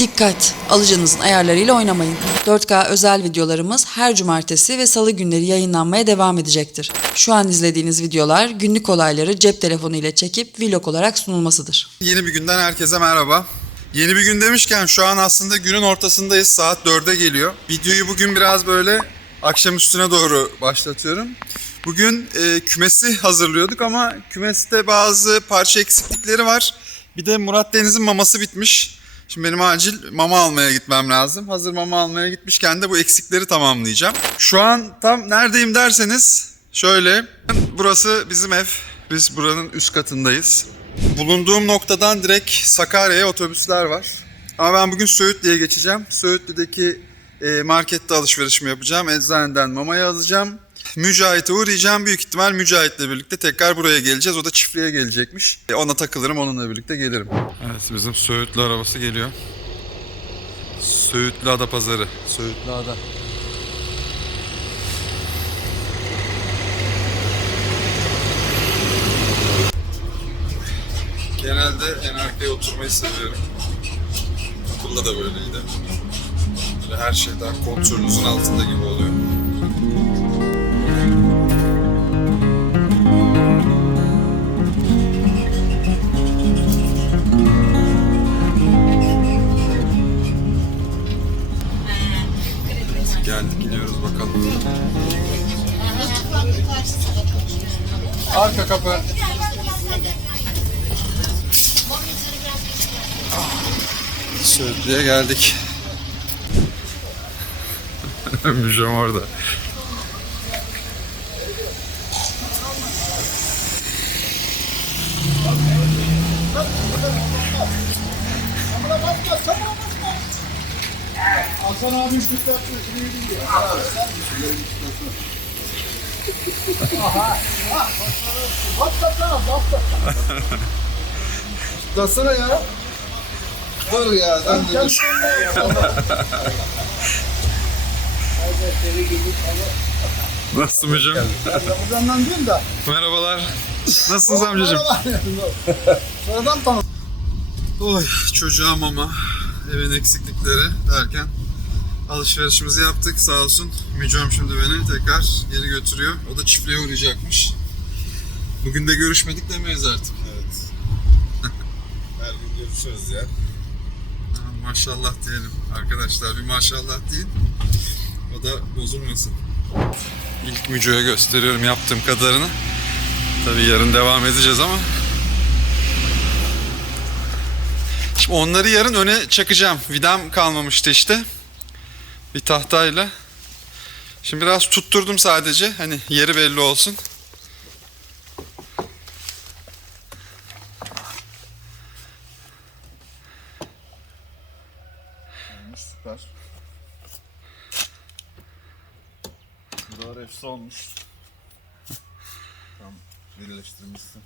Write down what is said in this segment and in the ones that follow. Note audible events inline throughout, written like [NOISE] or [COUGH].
Dikkat! Alıcınızın ayarlarıyla oynamayın. 4K özel videolarımız her cumartesi ve salı günleri yayınlanmaya devam edecektir. Şu an izlediğiniz videolar günlük olayları cep telefonu ile çekip vlog olarak sunulmasıdır. Yeni bir günden herkese merhaba. Yeni bir gün demişken şu an aslında günün ortasındayız. Saat 4'e geliyor. Videoyu bugün biraz böyle akşam üstüne doğru başlatıyorum. Bugün e, kümesi hazırlıyorduk ama kümeste bazı parça eksiklikleri var. Bir de Murat Deniz'in maması bitmiş. Şimdi benim acil mama almaya gitmem lazım. Hazır mama almaya gitmişken de bu eksikleri tamamlayacağım. Şu an tam neredeyim derseniz şöyle. Burası bizim ev. Biz buranın üst katındayız. Bulunduğum noktadan direkt Sakarya'ya otobüsler var. Ama ben bugün Söğütlü'ye geçeceğim. Söğütlü'deki e, markette alışverişimi yapacağım. Eczaneden mamayı alacağım. Mücahit'e uğrayacağım. Büyük ihtimal Mücahit'le birlikte tekrar buraya geleceğiz. O da çiftliğe gelecekmiş. E, ona takılırım, onunla birlikte gelirim. Evet, bizim Söğütlü arabası geliyor. Söğütlü Ada Pazarı. Söğütlü Ada. Genelde en arkaya oturmayı seviyorum. Okulda da böyleydi. Böyle her şey daha kontrolünüzün altında gibi oluyor. Arka kapı. Söğütlü'ye geldik. [LAUGHS] Müjom orada. Hasan abi üç kutlu Bak baksana bak baksana. Tutasana ya. Dur ya. Sen de Nasılsın Müjom? Ramazan'dan değil de. Merhabalar. Nasılsınız amcacığım? Sonradan tanı. Oy çocuğa mama, evin eksiklikleri derken alışverişimizi yaptık sağ olsun. Mücom şimdi beni tekrar geri götürüyor. O da çiftliğe uğrayacakmış. Bugün de görüşmedik demeyiz artık. Evet. [LAUGHS] Her gün görüşürüz ya. Maşallah diyelim arkadaşlar. Bir maşallah deyin. O da bozulmasın. İlk Müco'ya gösteriyorum yaptığım kadarını. Tabii yarın devam edeceğiz ama. Şimdi onları yarın öne çakacağım. Vidam kalmamıştı işte. Bir tahtayla. Şimdi biraz tutturdum sadece. Hani yeri belli olsun. Süper. Buralar efsi olmuş. Tam birleştirmişsin.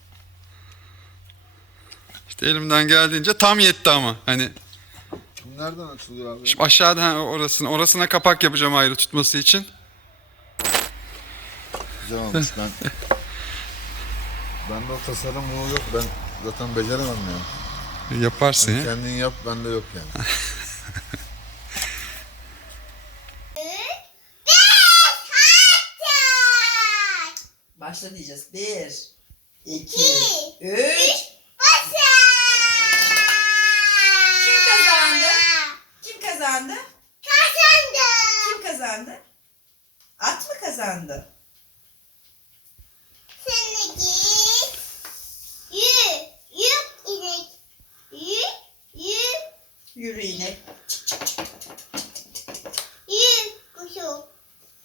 İşte elimden geldiğince tam yetti ama. Hani Bu nereden açılıyor abi? Şimdi aşağıda ha, orasına, orasına kapak yapacağım ayrı tutması için. Güzel olmuş ben. Bende o tasarım ruhu yok. Ben zaten beceremem ya. Yaparsın Sen ya. kendin yap bende yok yani. Başla diyeceğiz. 1, 2, 3. Kim kazandı? Kim kazandı? Kim kazandı? At mı kazandı? Yürü inek.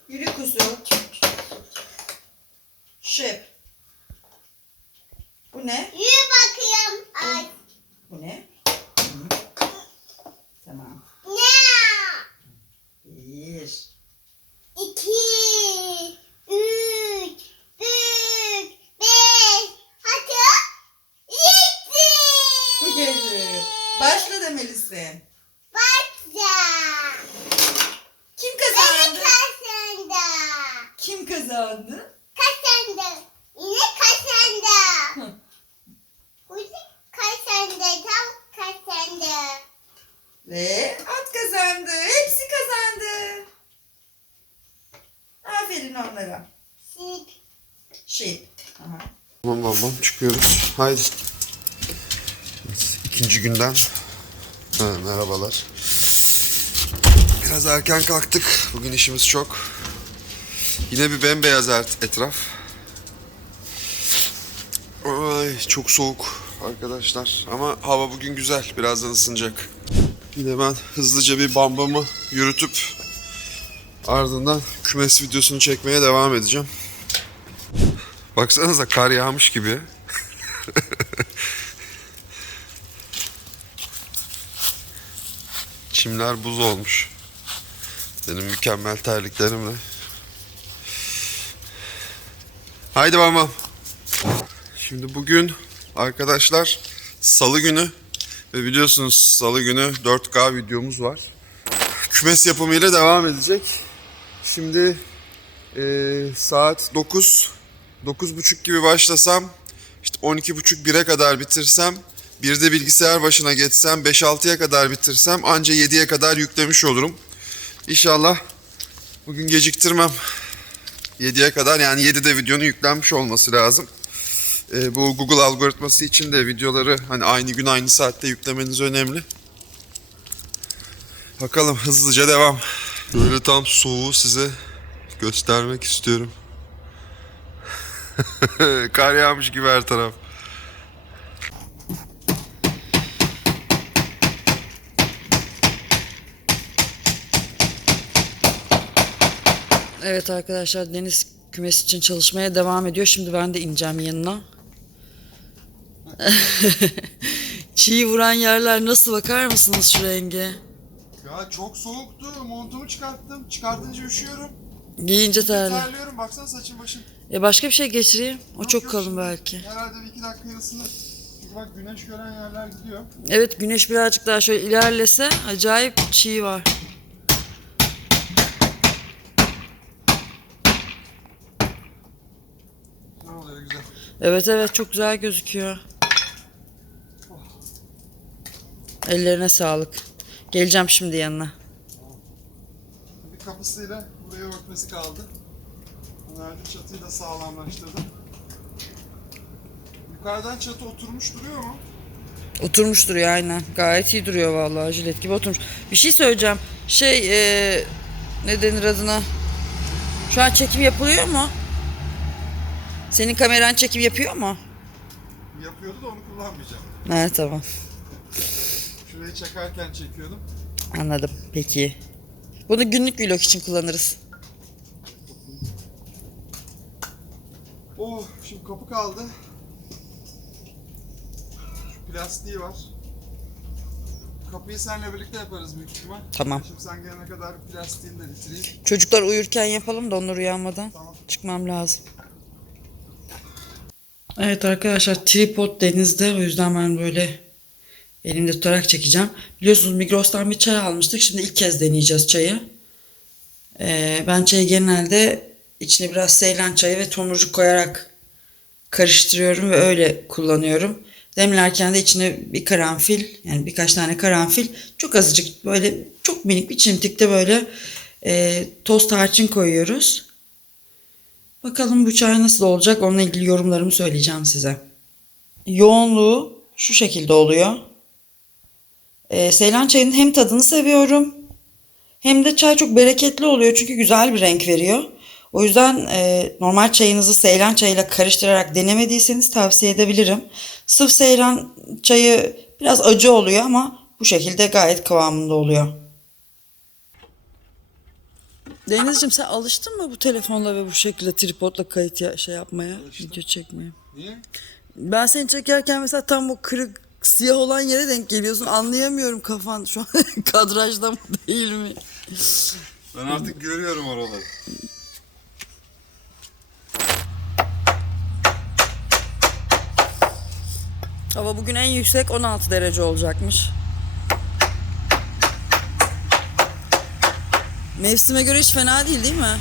Yürü kuzu. Şıp. Bu ne? Bu ne? Hı. Tamam. Bir. İki, üç, dört, beş, altı, yedi. Yürü. Başla. Kim kazandı? kazandı. Kim kazandı? Kazandı. Yine kazandı. Bu kazandı. Tam kazandı. Ve Ve at kazandı. Hepsi kazandı. Aferin onlara. Sit. Sheep. Aha. Tamam bam bam çıkıyoruz. Haydi. İkinci günden. Ha, merhabalar. Biraz erken kalktık. Bugün işimiz çok. Yine bir bembeyaz et- etraf. Ay çok soğuk arkadaşlar. Ama hava bugün güzel. Birazdan ısınacak. Yine ben hızlıca bir bambamı yürütüp ardından kümes videosunu çekmeye devam edeceğim. Baksanıza kar yağmış gibi. Çimler buz olmuş. Benim mükemmel terliklerimle. Haydi babam. Şimdi bugün arkadaşlar salı günü ve biliyorsunuz salı günü 4K videomuz var. Kümes yapımıyla devam edecek. Şimdi eee, saat 9 9.30 gibi başlasam işte 12.30 1'e kadar bitirsem bir de bilgisayar başına geçsem 5-6'ya kadar bitirsem anca 7'ye kadar yüklemiş olurum. İnşallah bugün geciktirmem. 7'ye kadar yani 7'de videonun yüklenmiş olması lazım. Ee, bu Google algoritması için de videoları hani aynı gün aynı saatte yüklemeniz önemli. Bakalım hızlıca devam. Böyle tam soğuğu size göstermek istiyorum. [LAUGHS] Kar yağmış gibi her taraf. Evet arkadaşlar Deniz kümes için çalışmaya devam ediyor. Şimdi ben de ineceğim yanına. [LAUGHS] Çiğ vuran yerler nasıl bakar mısınız şu renge? Ya çok soğuktu. Montumu çıkarttım. Çıkartınca üşüyorum. Giyince terli. Terliyorum. Baksana saçım başım. E başka bir şey geçireyim. O Yok, çok yok kalın şimdi. belki. Herhalde bir iki dakika ısınır. Çünkü bak güneş gören yerler gidiyor. Evet güneş birazcık daha şöyle ilerlese acayip çiğ var. Oluyor güzel. Evet evet çok güzel gözüküyor. Ellerine sağlık. Geleceğim şimdi yanına. Bir kapısıyla buraya örtmesi kaldı. Onlarda çatıyı da sağlamlaştırdım. Yukarıdan çatı oturmuş duruyor mu? Oturmuş duruyor aynen. Gayet iyi duruyor vallahi jilet gibi oturmuş. Bir şey söyleyeceğim. Şey eee ne denir adına? Şu an çekim yapılıyor mu? Senin kameran çekim yapıyor mu? Yapıyordu da onu kullanmayacağım. Evet tamam. Şurayı çekerken çekiyordum. Anladım. Peki. Bunu günlük vlog için kullanırız. Oh şimdi kapı kaldı. Şu plastiği var. Kapıyı seninle birlikte yaparız büyük ihtimal. Tamam. Şimdi sen gelene kadar plastiğini de bitireyim. Çocuklar uyurken yapalım da onlar uyanmadan. Tamam. Çıkmam lazım. Evet arkadaşlar tripod denizde o yüzden ben böyle elimde tutarak çekeceğim. Biliyorsunuz Migros'tan bir çay almıştık. Şimdi ilk kez deneyeceğiz çayı. Ee, ben çayı genelde içine biraz seylan çayı ve tomurcuk koyarak karıştırıyorum ve öyle kullanıyorum. Demlerken de içine bir karanfil yani birkaç tane karanfil çok azıcık böyle çok minik bir çimtikte böyle e, toz tarçın koyuyoruz. Bakalım bu çay nasıl olacak onunla ilgili yorumlarımı söyleyeceğim size. Yoğunluğu şu şekilde oluyor. E, Seylan çayının hem tadını seviyorum hem de çay çok bereketli oluyor çünkü güzel bir renk veriyor. O yüzden e, normal çayınızı Seylan çayıyla karıştırarak denemediyseniz tavsiye edebilirim. Sırf Seylan çayı biraz acı oluyor ama bu şekilde gayet kıvamında oluyor. Denizciğim sen alıştın mı bu telefonla ve bu şekilde tripodla kayıt ya- şey yapmaya, video çekmeye? Niye? Ben seni çekerken mesela tam o kırık siyah olan yere denk geliyorsun. Anlayamıyorum kafan şu an [LAUGHS] kadrajda mı değil mi? Ben artık görüyorum oraları. Hava bugün en yüksek 16 derece olacakmış. Mevsime göre hiç fena değil değil mi?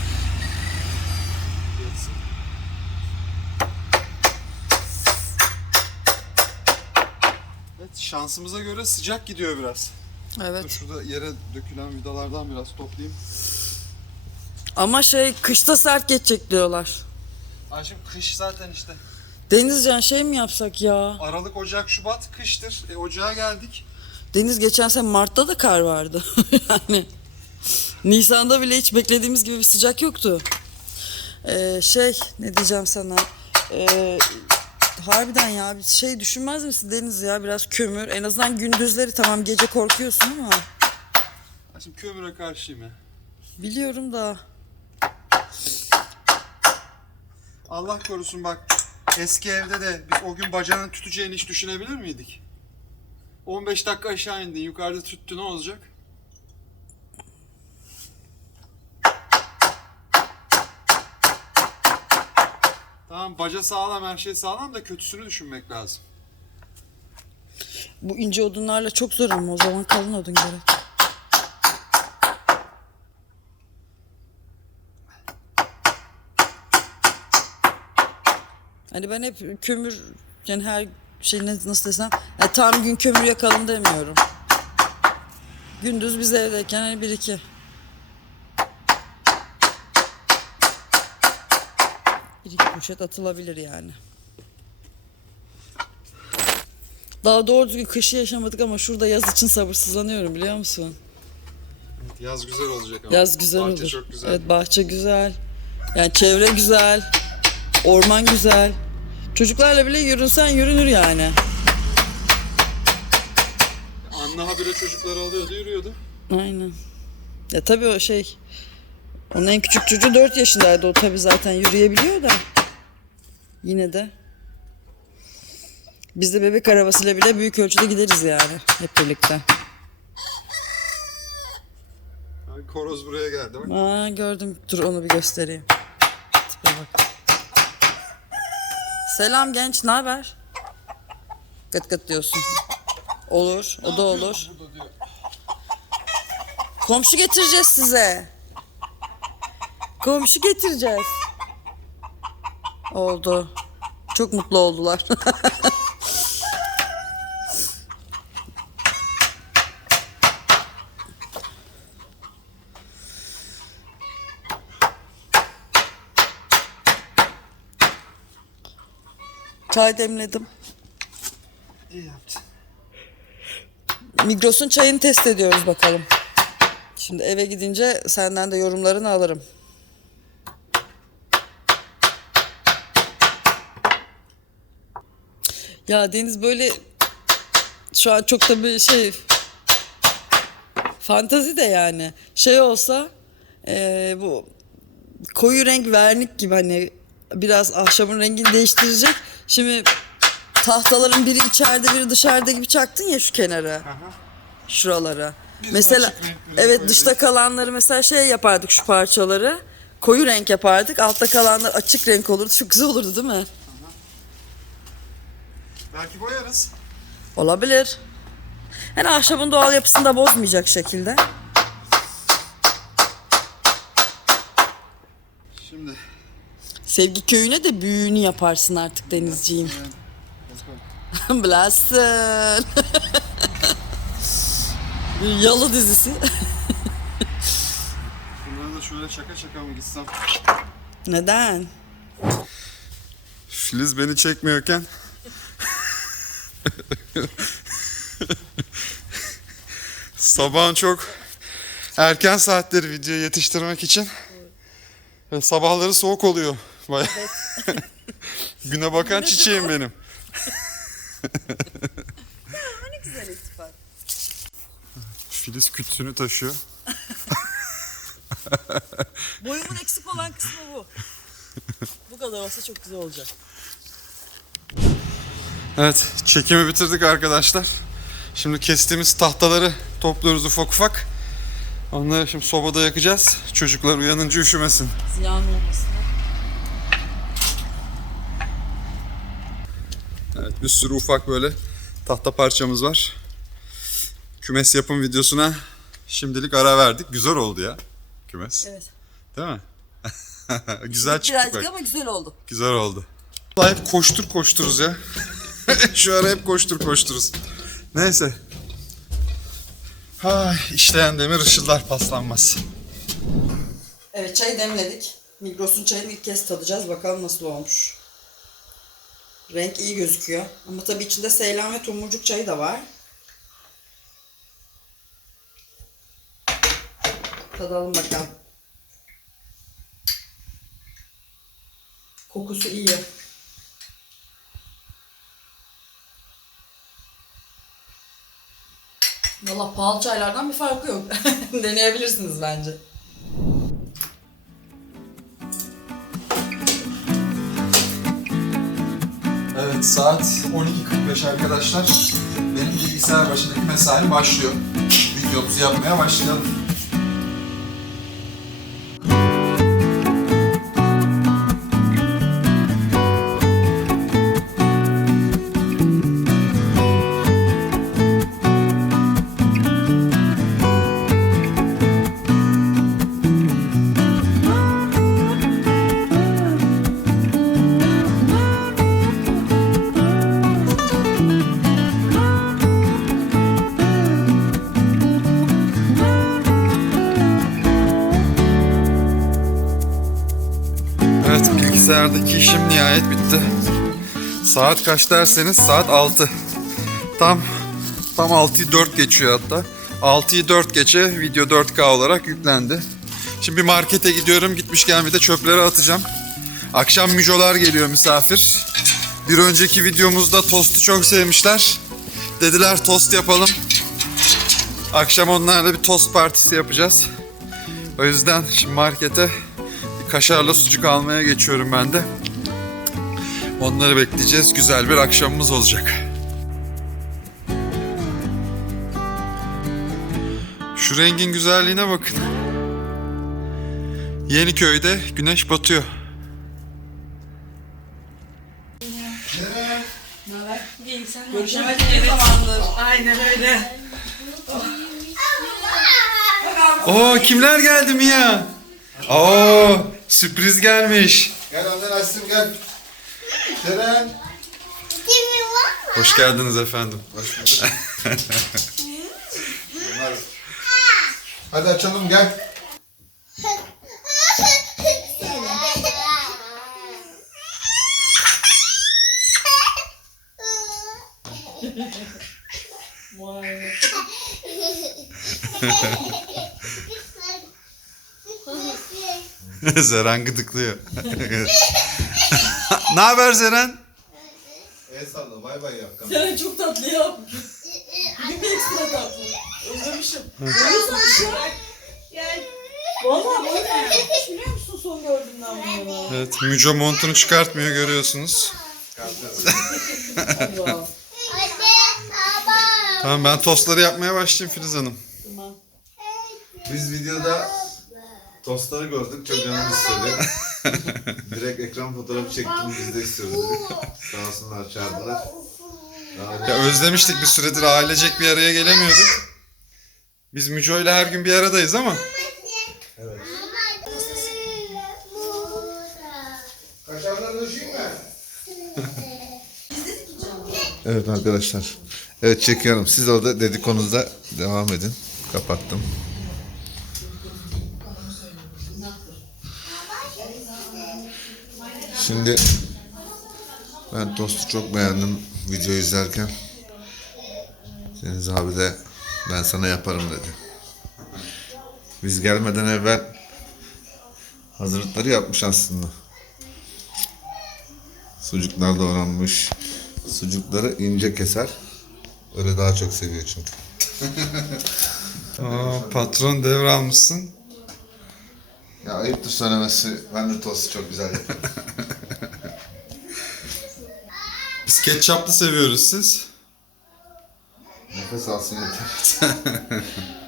Evet şansımıza göre sıcak gidiyor biraz. Dur Evet. şurada yere dökülen vidalardan biraz toplayayım. Ama şey kışta sert geçecek diyorlar. Ayşem kış zaten işte. Denizcan şey mi yapsak ya? Aralık, Ocak, Şubat kıştır. E, Ocağa geldik. Deniz geçen sene Mart'ta da kar vardı. [LAUGHS] yani Nisan'da bile hiç beklediğimiz gibi bir sıcak yoktu. Ee, şey ne diyeceğim sana? Ee, harbiden ya bir şey düşünmez misin Deniz ya biraz kömür. En azından gündüzleri tamam gece korkuyorsun ama Ayşem kömüre karşıyım ya. biliyorum da Allah korusun bak. Eski evde de biz o gün bacanın tüteceğini hiç düşünebilir miydik? 15 dakika aşağı indin. Yukarıda tüttü ne olacak? Tamam baca sağlam her şey sağlam da kötüsünü düşünmek lazım. bu ince odunlarla çok zor ama o zaman kalın odun gerek. Hani ben hep kömür yani her şey nasıl desem yani tam gün kömür yakalım demiyorum. Gündüz biz evdeyken hani bir iki. Bir iki poşet atılabilir yani. Daha doğru düzgün kışı yaşamadık ama şurada yaz için sabırsızlanıyorum biliyor musun? Yaz güzel olacak ama. Yaz güzel Bahçe olur. çok güzel. Evet bahçe güzel. Yani çevre güzel. Orman güzel. Çocuklarla bile yürünsen yürünür yani. Anne habire çocukları alıyordu yürüyordu. Aynen. Ya tabii o şey. Onun en küçük çocuğu 4 yaşındaydı. O tabii zaten yürüyebiliyor da. Yine de. Biz de bebek arabasıyla bile büyük ölçüde gideriz yani. Hep birlikte. Koroz buraya geldi bak. Aa gördüm. Dur onu bir göstereyim. Tipe bak. Selam genç, ne haber? Gıt gıt diyorsun. Olur, o da olur. Komşu getireceğiz size. Komşu getireceğiz. Oldu. Çok mutlu oldular. [LAUGHS] Çay demledim. İyi yaptın. Migros'un çayını test ediyoruz bakalım. Şimdi eve gidince senden de yorumlarını alırım. Ya Deniz böyle şu an çok da bir şey fantazi de yani şey olsa eee, bu koyu renk vernik gibi hani biraz ahşabın rengini değiştirecek. Şimdi tahtaların biri içeride biri dışarıda gibi çaktın ya şu kenara. Şuralara. Biz mesela evet dışta kalanları mesela şey yapardık şu parçaları. Koyu renk yapardık. Altta kalanlar açık renk olurdu. Çok güzel olurdu değil mi? Belki boyarız. Olabilir. Yani ahşabın doğal yapısını da bozmayacak şekilde. Şimdi Sevgi köyüne de büyüğünü yaparsın artık Denizciğim. [LAUGHS] Blasın. Bir [LAUGHS] Yalı dizisi. bunları da şöyle şaka şaka mı gitsem? Neden? Filiz beni çekmiyorken [LAUGHS] sabahın çok erken saatleri videoya yetiştirmek için ve sabahları soğuk oluyor. Bayağı. [LAUGHS] Güne bakan çiçeğim benim. Ne güzel istifat. Filiz kütüğünü taşıyor. [LAUGHS] Boyumun eksik olan kısmı bu. bu kadar olsa çok güzel olacak. Evet, çekimi bitirdik arkadaşlar. Şimdi kestiğimiz tahtaları topluyoruz ufak ufak. Onları şimdi sobada yakacağız. Çocuklar uyanınca üşümesin. Ziyan olmasın. Evet, bir sürü ufak böyle tahta parçamız var. Kümes yapım videosuna şimdilik ara verdik. Güzel oldu ya kümes. Evet. Değil mi? [LAUGHS] Güzel çıktı Birazcık bak. ama güzel oldu. Güzel oldu. Hep koştur koşturuz ya. [LAUGHS] Şu ara hep koştur koşturuz. Neyse. Ay, işleyen demir ışıldar paslanmaz. Evet çayı demledik. Migros'un çayını ilk kez tadacağız. Bakalım nasıl olmuş. Renk iyi gözüküyor. Ama tabii içinde seylan ve tomurcuk çayı da var. Tadalım bakalım. Kokusu iyi. Valla pahalı çaylardan bir farkı yok. [LAUGHS] Deneyebilirsiniz bence. Evet saat 12.45 arkadaşlar. Benim bilgisayar başındaki mesai başlıyor. Videomuzu yapmaya başlayalım. Bilgisayardaki işim nihayet bitti. Saat kaç derseniz saat 6. Tam tam 6'yı 4 geçiyor hatta. 6'yı 4 geçe video 4K olarak yüklendi. Şimdi bir markete gidiyorum. Gitmişken bir de çöpleri atacağım. Akşam müjolar geliyor misafir. Bir önceki videomuzda tostu çok sevmişler. Dediler tost yapalım. Akşam onlarla bir tost partisi yapacağız. O yüzden şimdi markete kaşarla sucuk almaya geçiyorum ben de. Onları bekleyeceğiz. Güzel bir akşamımız olacak. Şu rengin güzelliğine bakın. Yeniköy'de güneş batıyor. Görüşemedik ne zamandır. Aynen öyle. Oo kimler geldi Mia? Oo sürpriz gelmiş. Gel önden açsın gel. Ceren. Kimi var mı? Hoş geldiniz efendim. Hoş bulduk. Bunlar- Hadi açalım gel. [LAUGHS] [LAUGHS] Zeren gıdıklıyor. [LAUGHS] ne haber Zeren? El salla bay bay yap. kamera. Çok tatlı ya. Bir de ekstra tatlı. Özlemişim. Görüyorsun ya. Gel. Valla böyle. Hiç biliyor musun son gördüğümden bunu? Evet Müco montunu çıkartmıyor görüyorsunuz. Tamam ben tostları yapmaya başlayayım Filiz Hanım. Tamam. Biz videoda tostları gördük çok canım istedi. Direkt ekran fotoğrafı çektim biz de istiyoruz dedik. Sağ olsunlar çağırdılar. Ya özlemiştik bir süredir ailecek bir araya gelemiyorduk. Biz Müco ile her gün bir aradayız ama Evet. Kaşardan döşeyim mi? Evet arkadaşlar. Evet çekiyorum. Siz orada dedikonuzda devam edin. Kapattım. Şimdi ben tostu çok beğendim videoyu izlerken. Deniz abi de ben sana yaparım dedi. Biz gelmeden evvel hazırlıkları yapmış aslında. Sucuklar doğranmış. Sucukları ince keser. Öyle daha çok seviyor çünkü. Aa, patron devralmışsın. Ya ayıptır söylemesi. Ben de tostu çok güzel yaparım. [LAUGHS] Biz ketçaplı seviyoruz siz. Nefes alsın yeter. [LAUGHS]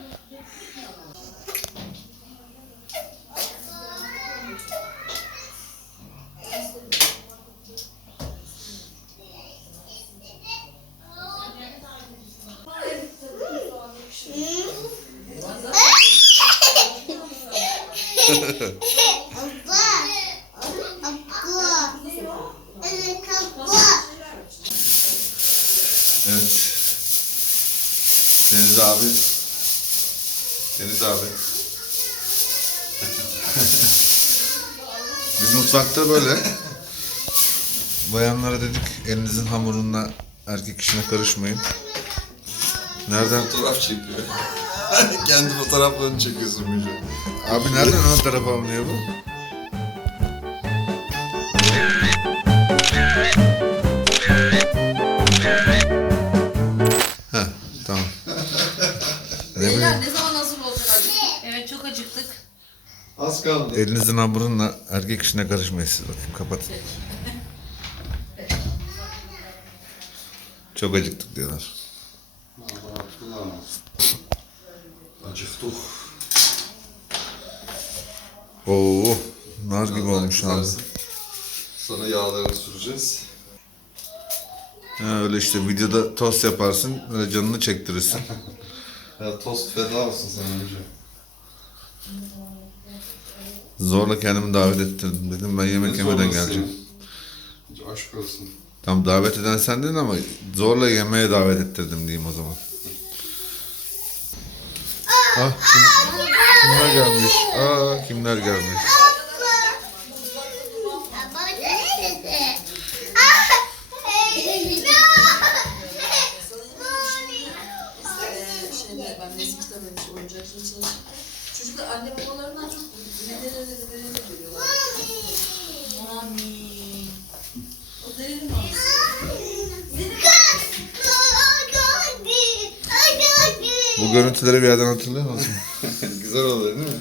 Abla. Abla. Evet, abla. Evet. Deniz abi Deniz abi. Mutfakta böyle. Bayanlara dedik elinizin hamuruna erkek işine karışmayın. Nereden? Fotoğraf çekiyor. [LAUGHS] Kendi fotoğraflarını çekiyorsun Müjde. Abi nereden ön tarafa alınıyor bu? Az kaldı. elinizin hamurunla erkek işine karışmayın siz bakayım kapatın. [LAUGHS] Çok acıktık diyorlar. Acıktık. Oo, nar gibi olmuş abi. Sonra yağlarını süreceğiz. Ha, öyle işte videoda tost yaparsın, öyle canını çektirirsin. [LAUGHS] Ya tost feda olsun sana Müjde. Zorla kendimi davet ettirdim dedim ben yemek yemeden geleceğim. Aşk olsun. Tam davet eden sendin ama zorla yemeğe davet ettirdim diyeyim o zaman. Ah kim, kimler gelmiş? Aa kimler gelmiş? Çalışıp. Çocuklar anne babalarından çok Bu görüntüleri bir yerden hatırlıyor musun? [LAUGHS] Güzel oluyor değil mi?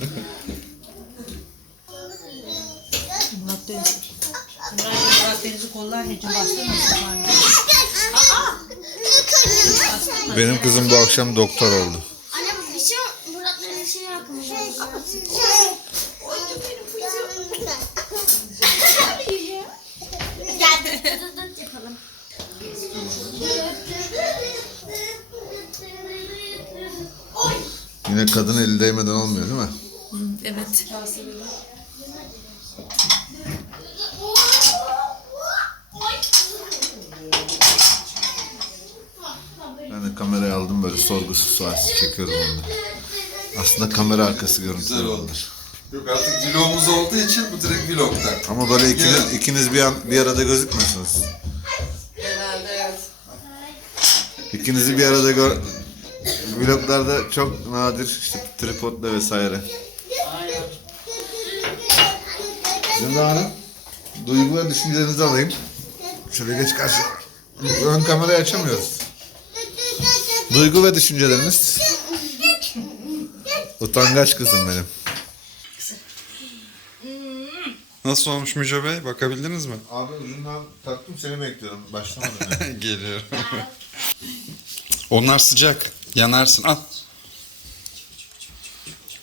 Murat Deniz'i kollar anneciğim bastırmasın. Benim kızım bu akşam doktor oldu. Yine kadın eli değmeden olmuyor değil mi? Evet. Ben de kamerayı aldım böyle sorgusuz sualsiz çekiyorum onu da. Aslında kamera arkası görüntüler Güzel oldu. bunlar. Yok artık vlogumuz olduğu için bu direkt vlogda. Ama böyle ikiniz, Evet. ikiniz bir, an, bir arada gözükmüyorsunuz. Genelde evet. İkinizi bir arada gör... Vloglarda çok nadir işte tripodla vesaire. Zümra Hanım, duygu ve düşüncelerinizi alayım. Şöyle geç karşı. Ön kamerayı açamıyoruz. Duygu ve düşünceleriniz. Utangaç kızım benim. Nasıl olmuş Müjde Bey? Bakabildiniz mi? Abi ucundan taktım seni bekliyorum. Başlamadım [LAUGHS] Geliyorum. Onlar sıcak. Yanarsın. Al.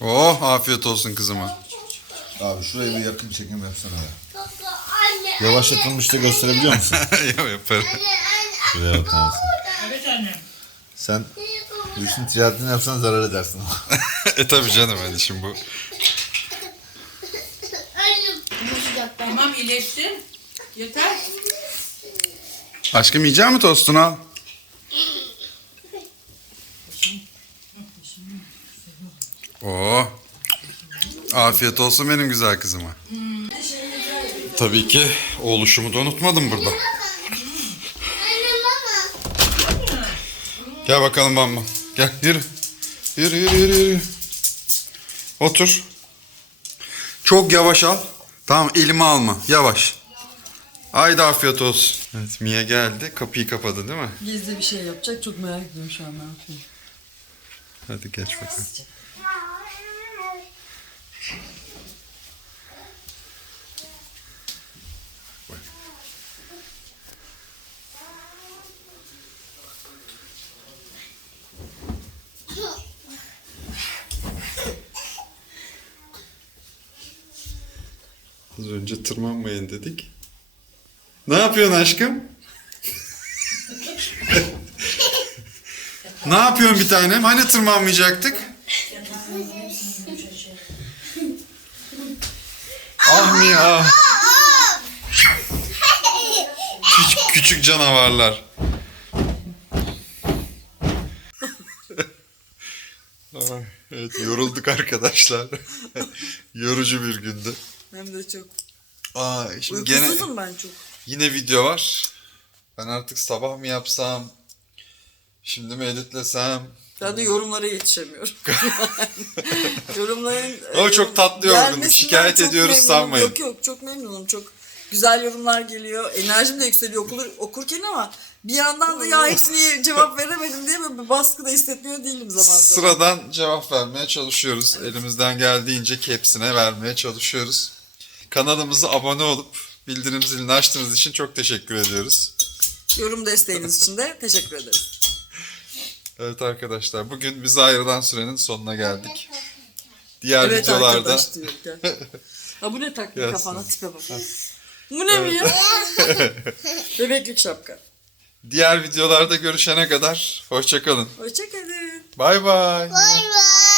Oh afiyet olsun kızıma. Abi şuraya bir yakın çekim yapsana ya. Anne. Yavaşlatılmış da gösterebiliyor musun? [LAUGHS] ya yaparım. Şuraya mısın? Evet annem. Sen bu işin ticaretini yapsan zarar edersin. [LAUGHS] e tabi canım hadi şimdi bu. Anne. Tamam iyileştin. Yeter. Aşkım yiyecek mi tostunu al? Oh. Afiyet olsun benim güzel kızıma. Tabii ki oğluşumu da unutmadım burada. Gel bakalım bamba. Gel yürü. Yürü yürü yürü yürü. Otur. Çok yavaş al. Tamam elimi alma. Yavaş. Haydi afiyet olsun. Evet Mia geldi. Kapıyı kapadı değil mi? Gizli bir şey yapacak. Çok merak ediyorum şu an ne yapıyor. Hadi geç bakalım. Az önce tırmanmayın dedik. Ne yapıyorsun aşkım? [LAUGHS] ne yapıyorsun bir tanem? Hani tırmanmayacaktık? Ah. Küçük, küçük canavarlar. Evet yorulduk arkadaşlar. [LAUGHS] Yorucu bir gündü. Hem de çok. Aa, şimdi gene ben çok. yine video var. Ben artık sabah mı yapsam? Şimdi mi editlesem? Ben de yorumlara yetişemiyorum. [LAUGHS] Yorumların Ama e, çok tatlı gelmesinden Şikayet çok ediyoruz memnunum. sanmayın. Yok yok çok memnunum. Çok güzel yorumlar geliyor. Enerjim de yükseliyor okur, okurken ama bir yandan da ya hepsine cevap veremedim diye böyle bir baskı da hissetmiyor değilim zaman zaman. Sıradan cevap vermeye çalışıyoruz. Elimizden geldiğince hepsine vermeye çalışıyoruz. Kanalımıza abone olup bildirim zilini açtığınız için çok teşekkür ediyoruz. Yorum desteğiniz için de teşekkür ederiz. Evet arkadaşlar bugün bize ayrılan sürenin sonuna geldik. Diğer Evet videolarda. [LAUGHS] Ha bu ne taktın kafana tipe bak. Bu ne mi ya? [LAUGHS] Bebeklik şapka. diğer videolarda görüşene kadar hoşçakalın. Hoşçakalın. Bay bay. Bay bay.